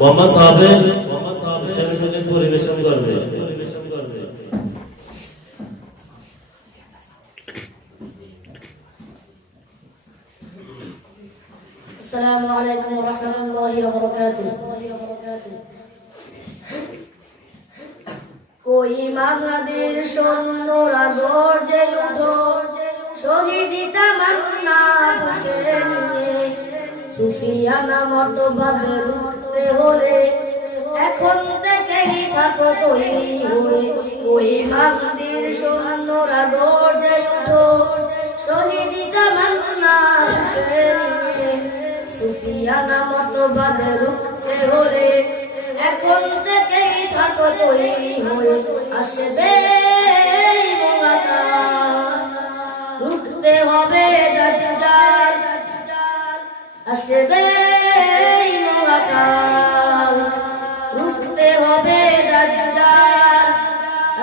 মোহাম্মদ সাহেব ইসলামী সঙ্গীত পরিবেশন করবে। আসসালামু আলাইকুম ওয়া রাহমাতুল্লাহি ওয়া বারাকাতুহু। कोई महादेर सैन्यरा गर्जे उठो शहीदी तामान्ना बुके निये सुफियाना मतबादे रुखते होले एखन থেকেই থাকো তৈরি হয়ে। कोई महादेर सैन्यरा गर्जे उठो शहीदी तामान्ना बुके निये সুফিয়ানা মতবাদে রুখতে হলে এখন থেকেই থাকো তৈরি হয়ে। আসবে রুখতে হবে দাজ্জাল, আসবে রুখতে হবে দাজ্জাল,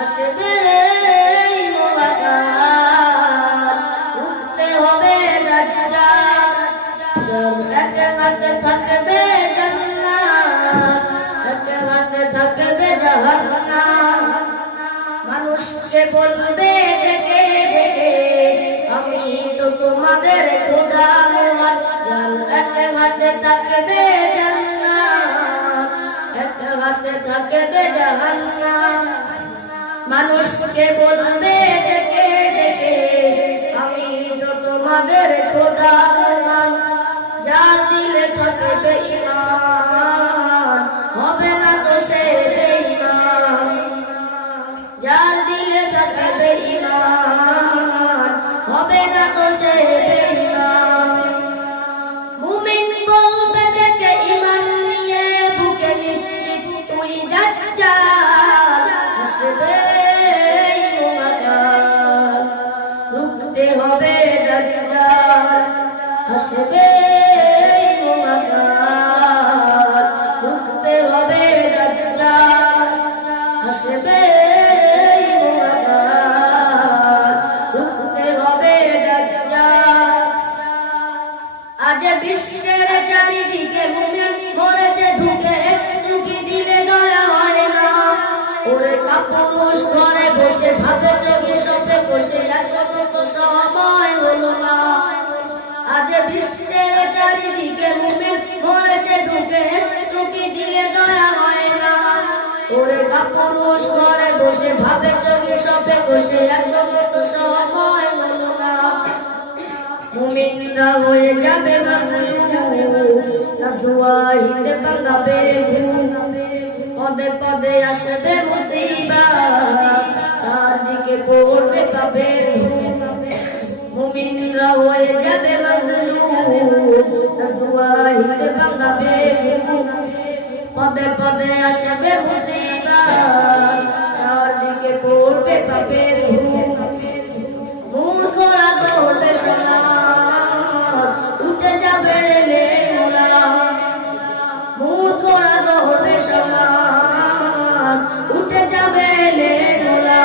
আসবে রুখতে হবে দাজ্জাল। একে হাতে থাকবে জান্নাত, একে হাতে থাকবে জাহান্নাম। মানুষকে বলবে ডেকে ডেকে আমি তো তোমাদের খোদা মুআজ্জাল। একে হাতে থাকবে জান্নাত, একে হাতে থাকবে জাহান্নাম। মানুষকে বলবে ডেকে ডেকে আমি তো তোমাদের খোদা মুআজ্জাল। যার দিলে থাকবে ঈমান হবে না তো সে বেঈমান, যার দিলে থাকবে ঈমান হবে না তো সে বেঈমান। মুমিন বলবে ডেকে ঈমান নিয়ে বুকে নিশ্চিত তুই দাজ্জাল, আসবে মুআজ্জাল, রুখতে হবে দাজ্জাল, আসবে রুখতে হবে দাজ্জাল, আসবে রুখতে হবে দাজ্জাল। আজ বিশ্বের চারিদিকে মুমিন মরেছে ধুকে একটু কি দিলে দয়া হয় না। ওরে কাপুরুষ ঘরে বসে ভাবে চোখে সবে বসে এখনো তো সময় হলো না। আজ বিশ্বের চারিদিকে মুমিন মরেছে ঢুকে একটু কি দিলে দয়া হয় না। ওরে কাপুরুষ ঘরে বসে ভাবে চোখে সবে বসে এখনো তো সময় হলো না। মুমিনরা হয়ে যাবে মাজলুম, রাসওয়াহিতে ভাঙাবে ঘুম, পদে পদে আসবে মুসিবত, চারদিকে পড়বে পাপের ধূম। মুমিনরা হয়ে যাবে মাজলুম, রাসওয়াহিতে ভাঙাবে ঘুম, পদে পদে আসবে মুসিবত, চারদিকে পড়বে পাপের ধূম। মূর্খরা করবে সমাজ উঠে যাবে রেলে মোরা, মূর্খরা করবে সমাজ উঠে যাবে রেলে মোরা।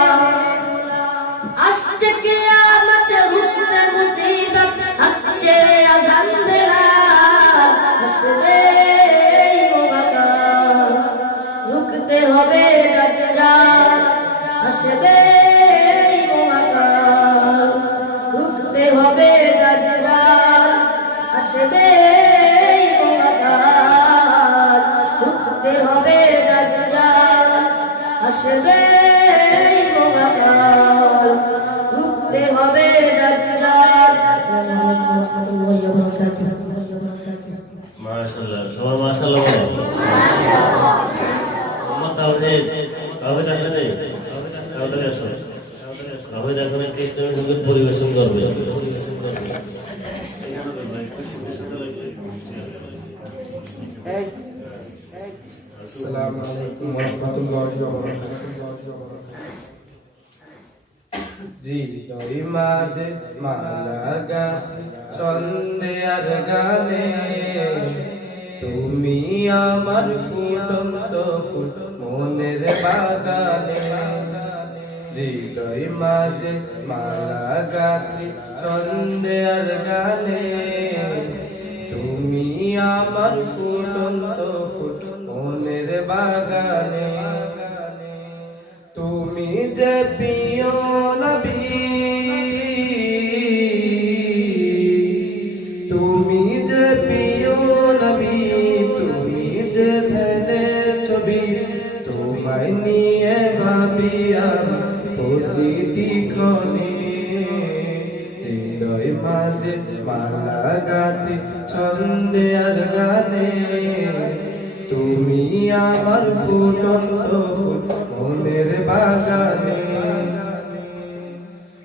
আসছে কিয়ামত রুখতে মুসিবত, আসছে আযান বেলাল, আসবে মুআজ্জাল, রুখতে হবে দাজ্জাল, আসবে মুআজ্জাল, রুখতে হবে দাজ্জাল, আসবে মুআজ্জাল, রুখতে হবে দাজ্জাল, আসবে মুআজ্জাল, রুখতে হবে দাজ্জাল। আসসালামু আলাইকুম ওয়া রাহমাতুল্লাহি ওয়া বারাকাতুহু। মাশাআল্লাহ, সবাই মাশাআল্লাহ বলো। মাশাআল্লাহ। আমার তাওহীদ আছে নেই? তাওহীদ আসো। তাওহীদ এখন একটা ইসলামী সঙ্গীত পরিবেশন করবে। আসসালামু আলাইকুম ওয়া রাহমাতুল্লাহি ওয়া বারাকাতুহু। হৃদয় মাঝে মালা গাথি ছন্দে আর গানে, তুমি আমার ফুটন্ত ফুল মনের বাগানে। হৃদয় মাঝে মালা গাথি ছন্দে আর গানে, তুমি আমার ফুটন্ত ফুল বাগানে তুমি যে প্রিয় নবী তুমি যে প্রিয় নবী তুমি যে ধ্যানের ছবি তোমায় নিয়ে ভাবি আমি প্রতিটি ক্ষণে হৃদয় মাঝে মালা গাতি ছন্দে আর গানে তুমি আমার ফুটন্ত মনের বাগানে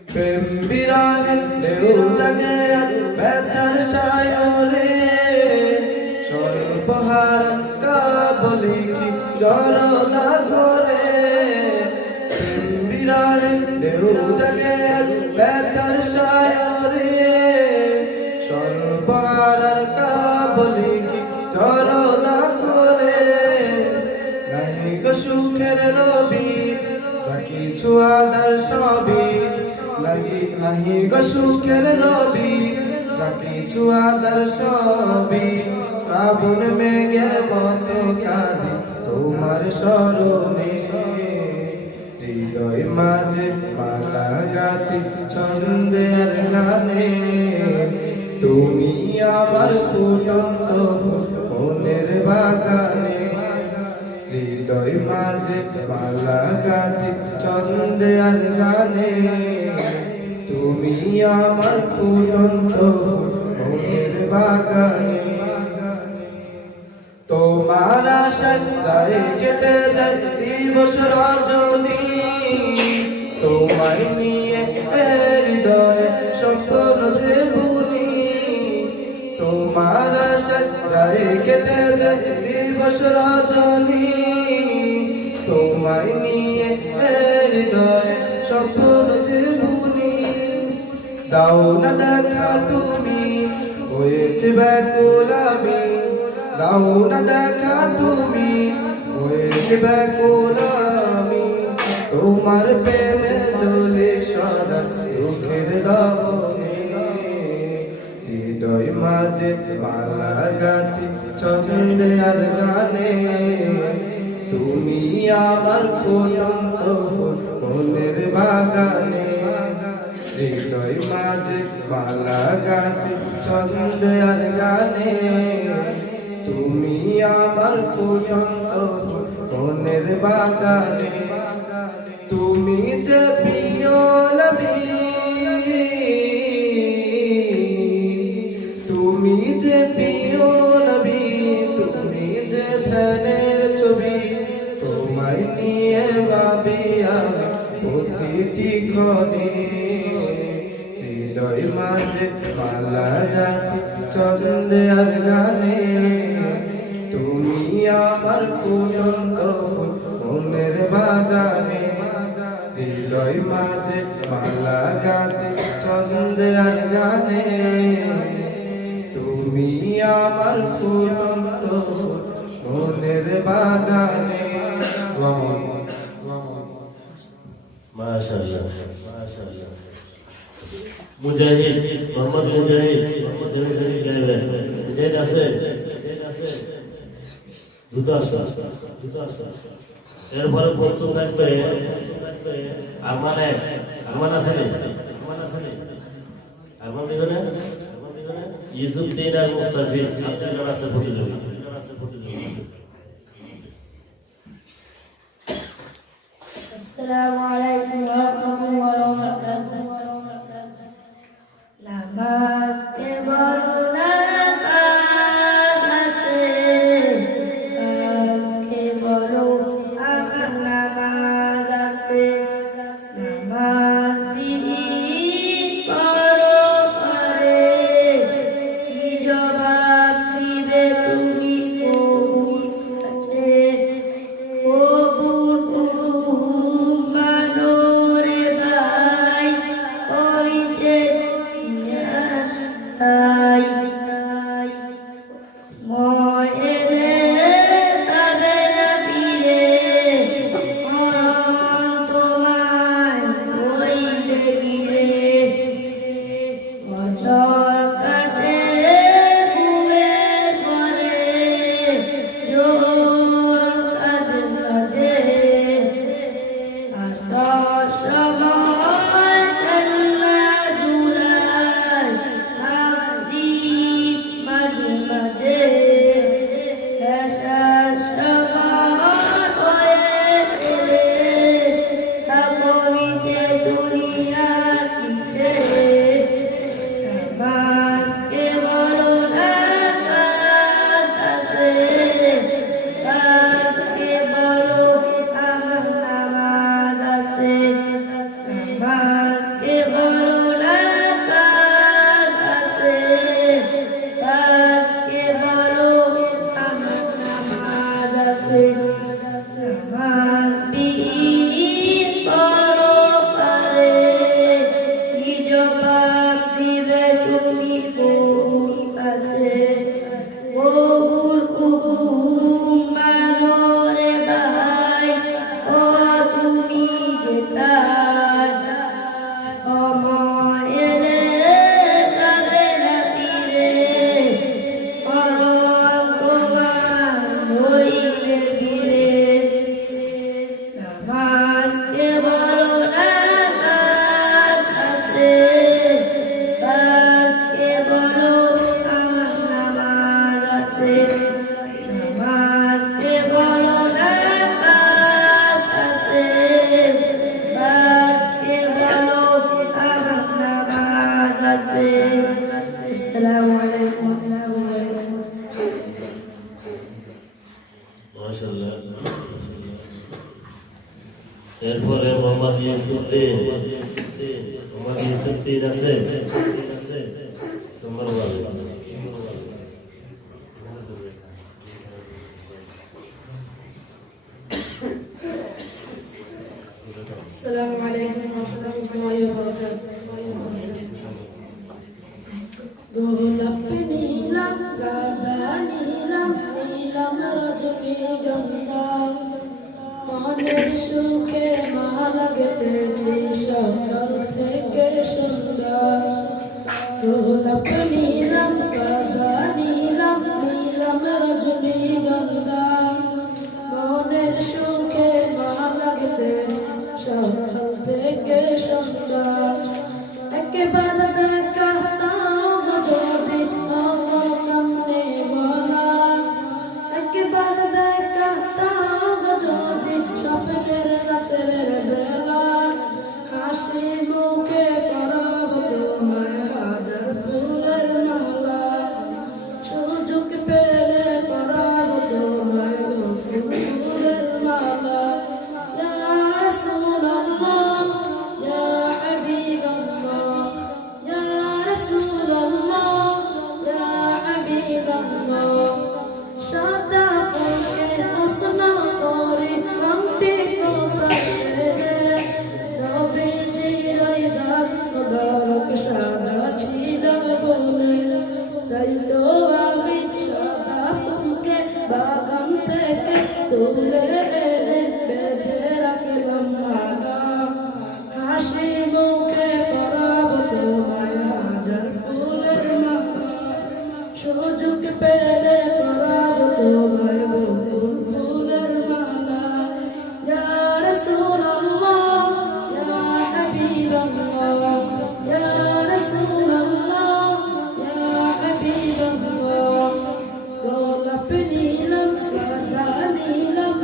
প্রেম বিরাহে ঢেউ জাগে ব্যথার সায়রে সর্বহার কাবলি কি জরদা ধরে প্রেম বিরাহে ঢেউ জাগে ব্যথার সায়রে সর্বহার কাবলি কি জরদা ধরে নাহি গো সুখের রবি যা কিছু আদার সবই নাহি গো সুখের রবি যা কিছু আদার সবই শ্রাবণ মেঘের মতো কাঁদি তোমার স্মরণে হৃদয় মাঝে মালা গাতি ছন্দে আর গানে তুমি আমার ফুটন্ত মনের বাগানে হৃদয় মাঝে মালা গাতি ছন্দে আর গানে তুমি আমার ফুটন্ত মনের বাগানে তোমার আশায় যায় কেটে যায় দিবস রজনী তোমায় নিয়ে হৃদয়ে স্বপ্ন যে বুনি তোমার আশায় যায় কেটে যায় দিবস রজনী তোমায় নিয়ে হৃদয়ে স্বপ্ন যে বুনি দাও না দেখা তুমি হয়েছে ব্যাকুল আমি দাও না দেখা তুমি হয়েছে ব্যাকুল আমি তোমার প্রেমে চলে সদা দুঃখের দাবনে হৃদয় মাঝে মালা গাতি ছন্দে আর গানে তুমি আমার ফুটন্ত মনের বাগানে হৃদয় মাঝে মালা গাতি ছন্দে আর গানে তুমি আমার ফুটন্ত মনের বাগানে তুমি যে প্রিয় নবী তুমি যে প্রিয় নবী তুমি যে ধ্যানের ছবি তোমায় নিয়ে ভাবি আমি প্রতিটি ক্ষণে হৃদয় মাঝে মালা গাতি ছন্দে আর গানে তুমি আমার ফুটন্ত মনের বাগানে হৃদয় মাঝে মালা গাতি ছন্দে আর গানে তুমি আমার ফুটন্ত মনের বাগানে মাশাআল্লাহ মাশাআল্লাহ মুজাহিদ মোহাম্মদ মুজাহিদ মুজাহিদ আছে দ্রুত আসো এরপরে প্রস্তুত থাকবে আরমান আছে আরমান বিজনে ইউসুফ তিন আর মুস্তাফিজ আপনারা আছে প্রতিযোগী আসসালামু আলাইকুম ওয়া রাহমাতুল্লাহি ওয়া বারাকাতুহু নামাজ কে বলো না কাজ আছে কাজকে বলো আমার নামাজ আছে নামাজ বিহীন করো করে কি জবাব দিবে তুমি প্রভুর কাছে প্রভু মানো আমার বিন পরপারে কি জবাব দিবে তুমি কোন আছে বহুল হুকুম মানো রে ভাই ও তুমি যে তার সময় এলে যাবে না তীরে মরণ তোমার হইবে ধীরে আমাকে বলো না কার কাছে কাকে বলো আমার নামাজ আছে আমাকে বলো না কার কাছে কাকে বলো আমার নামাজ আছে আসসালামু আলাইকুম ওয়া রাহমাতুল্লাহ মাশাআল্লাহ। এরপরে মোহাম্মদ ইউসুফদ্দিন আছে তোমার বলো। السلام عليكم ورحمة الله وبركاته. গোলাপ নীলাম গাঁদা নীলাম নীলাম রজনী গঙ্গা মনের সুখে মালা গেঁথেছি সকাল থেকে সন্ধ্যা গোলাপ নীলাম গাঁদা নীলাম নীলাম রজনী গঙ্গা মনের সুখে মালা গেঁথেছি সকাল থেকে সন্ধ্যা একবার দেখা তাও যদি অগমনে বলা একবার দেখা তাও যদি স্বপ্নের রাতের বেলা হাসি মুখে পরাব তোমায় হাজার ফুলের মালা সুযোগ পেলে পরাব তোমায় ফুলের মালা ইয়া রাসূলুল্লাহ ইয়া হাবিবাল্লাহ ইয়া রাসূলুল্লাহ ইয়া হাবিবাল্লাহ সাদা ফুলকে প্রশ্ন করি রংটি কোথায় নবীজির দাঁত মোবারক সাদা ছিল বলে তাই তো আমি সাদা ফুলকে বাগান থেকে তুলে এনে বেঁধে রাখলাম মালা হাসি মুখে পরাব তোমায় হাজার ফুলের মালা সুযোগ পেলে পরাব তোমায় বহু ফুলের মালা ইয়া রাসূলুল্লাহ ইয়া হাবিবাল্লাহ ইয়া রাসূলুল্লাহ ইয়া হাবিবাল্লাহ গোলাপ নীলাম গাঁদা নীলাম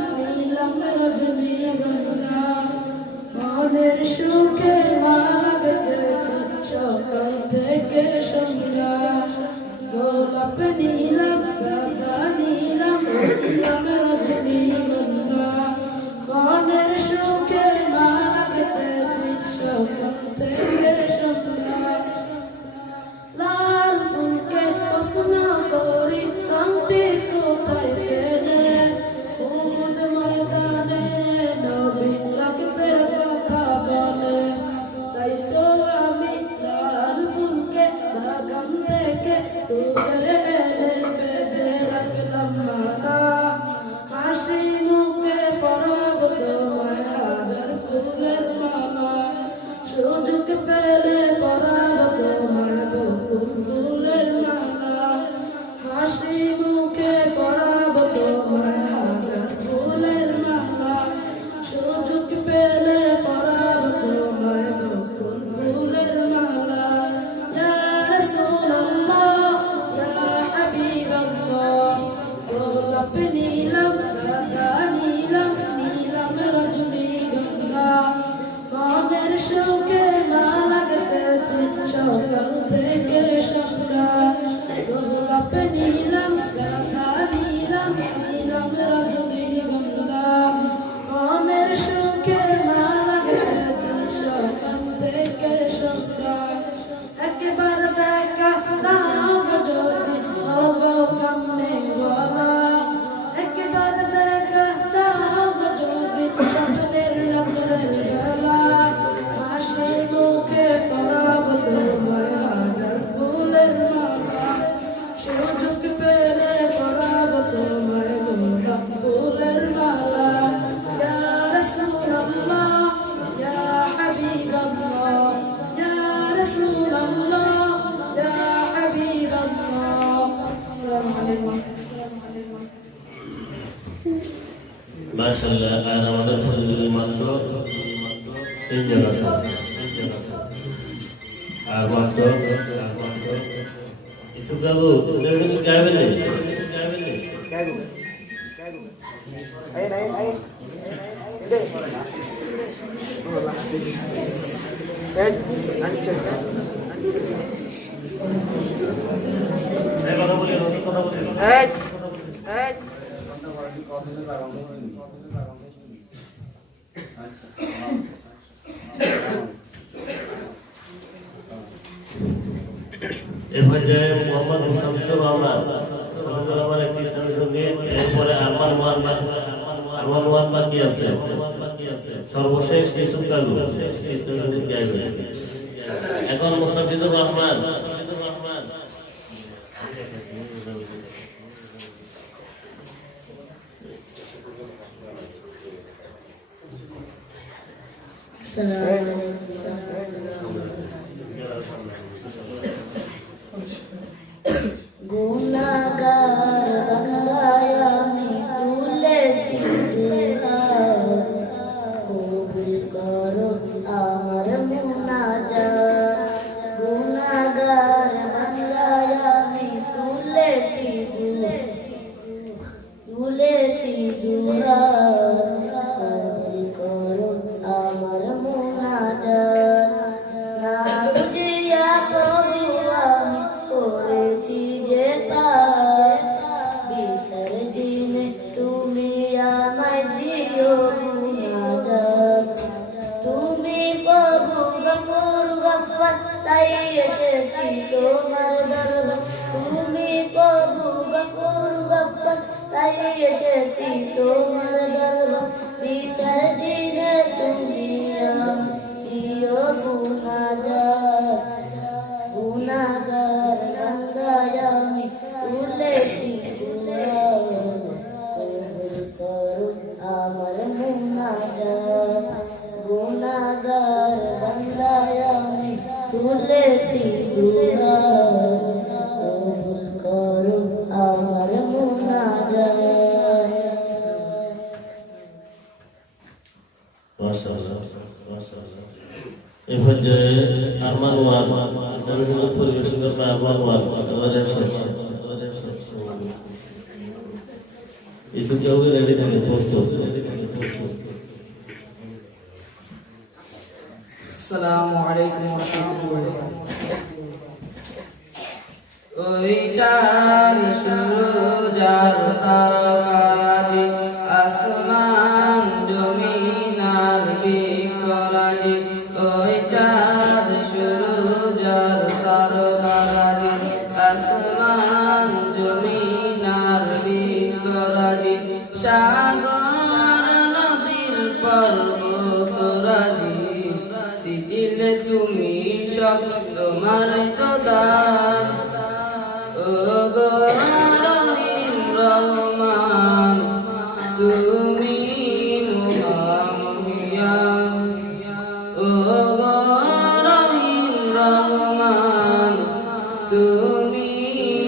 মাশাআল্লাহ। আর আমাদের ফজলুল মাত্র 3 জন আছে। আর মাত্র ইসুফ বাবু গাইবেন না? কথা বলি। এর পর্যায়ে মোহাম্মদ মুস্তাফিজুর রহমান একটি ইসলামী সঙ্গীত, এরপরে আরমান ওয়ান বাকি আছে, সর্বশেষ ইসুফ কালু ইসলামী সঙ্গীত গাইবে। এখন মুস্তাফিজুর রহমান গুনাহগার বান্দায় আমি তুলেছি দুহাত, কবুল করো আমার মুনাজাত। গুনাহগার বান্দায় আমি তুলেছি দুহাত, কবুল করো আমার মুনাজাত। না বুঝিয়া তবু আমি করেছি যে পাপ, বিচার দিনে তুমি আমায় দিও মুনাজাত। তুমি প্রভু গফুর গফফার, তাই এসেছি তোমার দরবার। তুমি প্রভু গফুর গফফার, তাই এসেছি তোমার দরবার। বিচার দিনে তুমি আমায় দিও মুনাজাত। গুনাহগার বান্দায় আমি তুলেছি দুহাত, কবুল করো আমার মুনাজাত। গুনাহগার বান্দায় আমি তুলেছি দুহাত, কবুল করো আমার মুনাজাত। মাশাআল্লাহ। এই পর্যায়ে আরমান ওয়ান ইসলামী সঙ্গীত পরিবেশন করবে আরমান ওয়ান। ইসুফ কালু রেডি থাকে, প্রস্তুত। আসসালামু আলাইকুম ওয়া রাহমাতুল্লাহ। ওই চাঁদ সূরজ আর তারকারাজি, আসমান জমিন আর বৃক্ষরাজি। ওই চাঁদ সূরজ আর তারকারাজি, আসমান জমিন আর বৃক্ষরাজি। সাগর নদীর পর্বতরাজি, সিজিলে তুমি সব তোমার তো দান। ও গো রহিম রহমান, তুমি মুহাম্মদিয়ান। ও গো রহিম রহমান, তুমি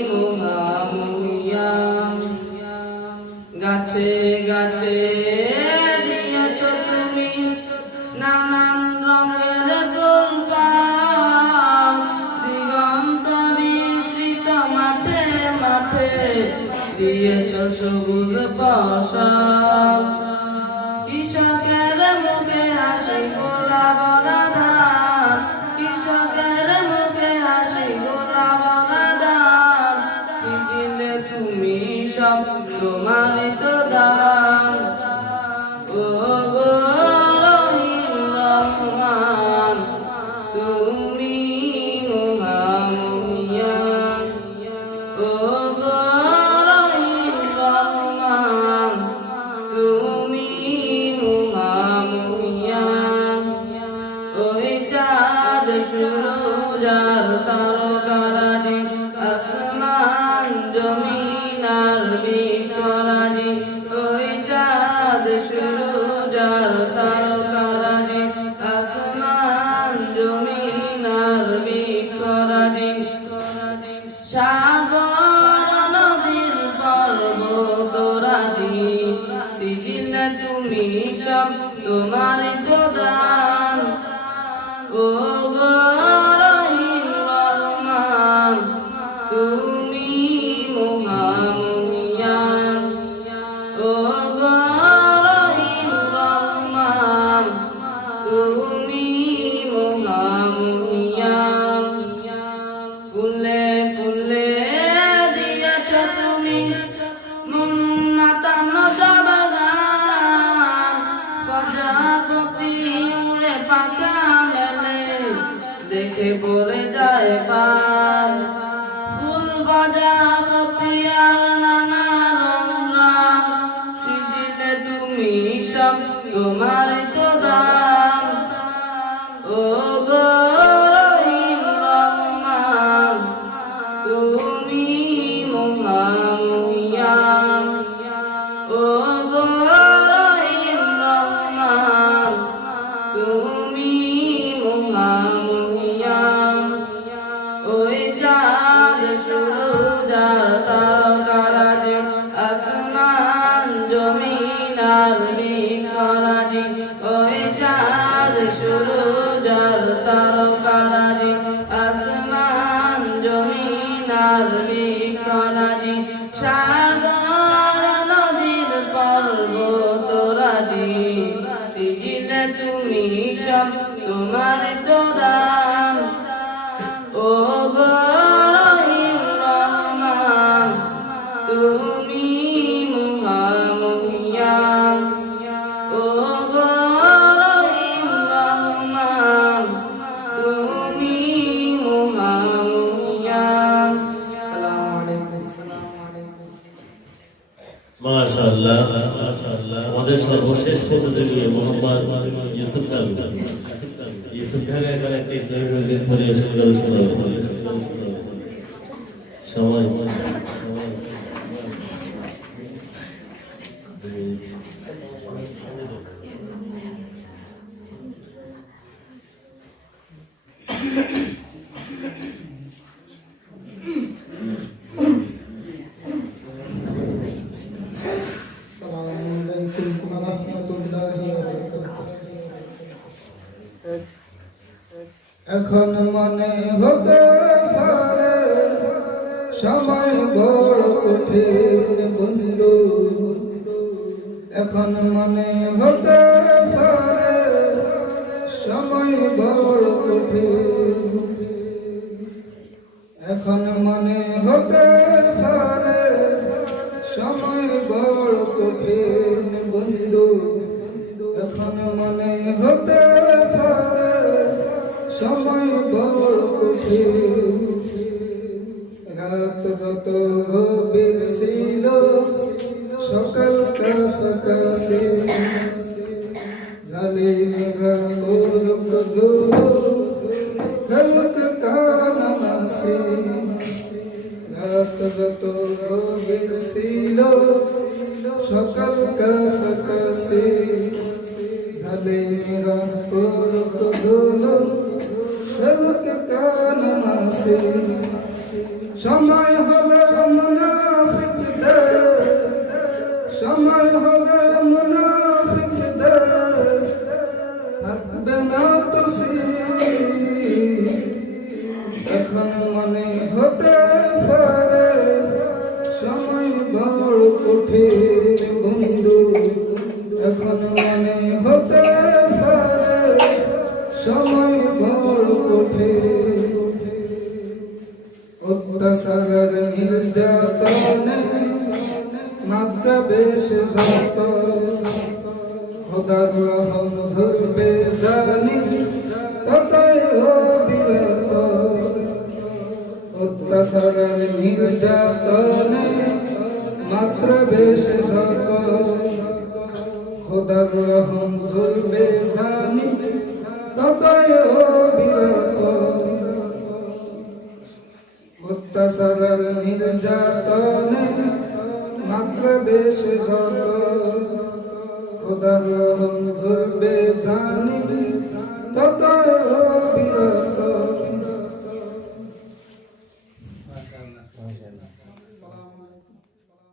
মুহাম্মদিয়ান। গাছে গাছে দিয়েছ তুমি নানান রঙের গোলপাল, দিগন্ত বিস্তৃত মাঠে মাঠে দিয়েছ সবুজ ফসল। কৃষকের মুখে হাসি গোলা বলা ধান, কৃষকের মুখে হাসি গোলা বলা ধান। সিজিলে তুমি সব তোমার তো দান। ও গো রহিম রহমান, তুমি মুহাম্মদিয়ান। ও গো রহিম রহমান, তুমি মুহাম্মদিয়ান। ওই চাঁদ সূরজ আর তারকারাজি, আসমান জমিন আর বৃক্ষরাজি। ওই চাঁদ সূরজ আর তারকারাজি, আসমান জমিন আর বৃক্ষরাজি। সাগর নদীর পর্বতরাজি, সব তোমার তো দান ও গো রহিম রহমান তুমি মহামহিয়ান ও গো রহিম রহমান তুমি মহামহিয়ান ফুলে ফুলে দিয়েছ তুমি মন মাতানো জবাগান প্রজাপতি উড়ে পাখা মেলে দেখে পড়ে যায় পার ফুল প্রজাপতি আর নানা রং সিজিলে তুমি সব তোমার তো দান ও গো রহিম রহমান তুমি মহামহিয়ান ও গো রহিম রহমান তুমি মহামহিয়ান ওই চাঁদ সূরজ আর তারকারাজি আসমান জমিন আর বৃক্ষরাজি ওই চাঁদ সূরজ আর তারকারাজি আসমান জমিন আর বৃক্ষরাজি সাগর নদীর পর্বতরাজি সিজিলে তুমি সব তোমার তো দান ও গো রহিম রহমান তুমি মহামহিয়ান ও গো রহিম রহমান তুমি মহামহিয়ান। আসসালামু আলাইকুম। মাশাআল্লাহ আমাদের সর্বশেষ প্রতিযোগী মোহাম্মদ ইউসুফ খান এখন একটি ইসলামী সঙ্গীত পরিবেশন করে শোনাবেন। সময় এখন মনে হতে পারে সময় বড় কঠিন বন্ধু, এখন মনে হতে পারে সময় বড় কঠিন, এখন মনে হতে পারে সময় বড় কঠিন বন্ধু, এখন মনে হতে পারে সময় বড় কঠিন। রাত যত গভীর ছিল সকাল কাছাকাছি, জালিমেরা করুক জুলুম ফেলুক কানামাছি। রাত যত গভীর ছিল সকাল কাছাকাছি, জালিমেরা করুক জুলুম ফেলুক কানামাছি। সময় হলে মুনাফিকদের, সময় হলে মুনাফিকদের থাকবে না তসির। এখন মনে হতে পারে সময় বড় কঠিন বন্ধু, এখন মনে হতে পারে সময় বড় কঠিন। অত্যাচার নির্যাতনে মাত্রা বেশ যত, খোদার রহম ধরবে জানি ততই অবিরত। অত্যাচার নির্যাতনে মাত্রা বেশ যত, খোদার রহম ধরবে জানি ততই অবিরত। অত্যাচার নির্যাতনে মাত্রা বেশ যত, খোদার রহম ধরবে জানি ততই অবিরত।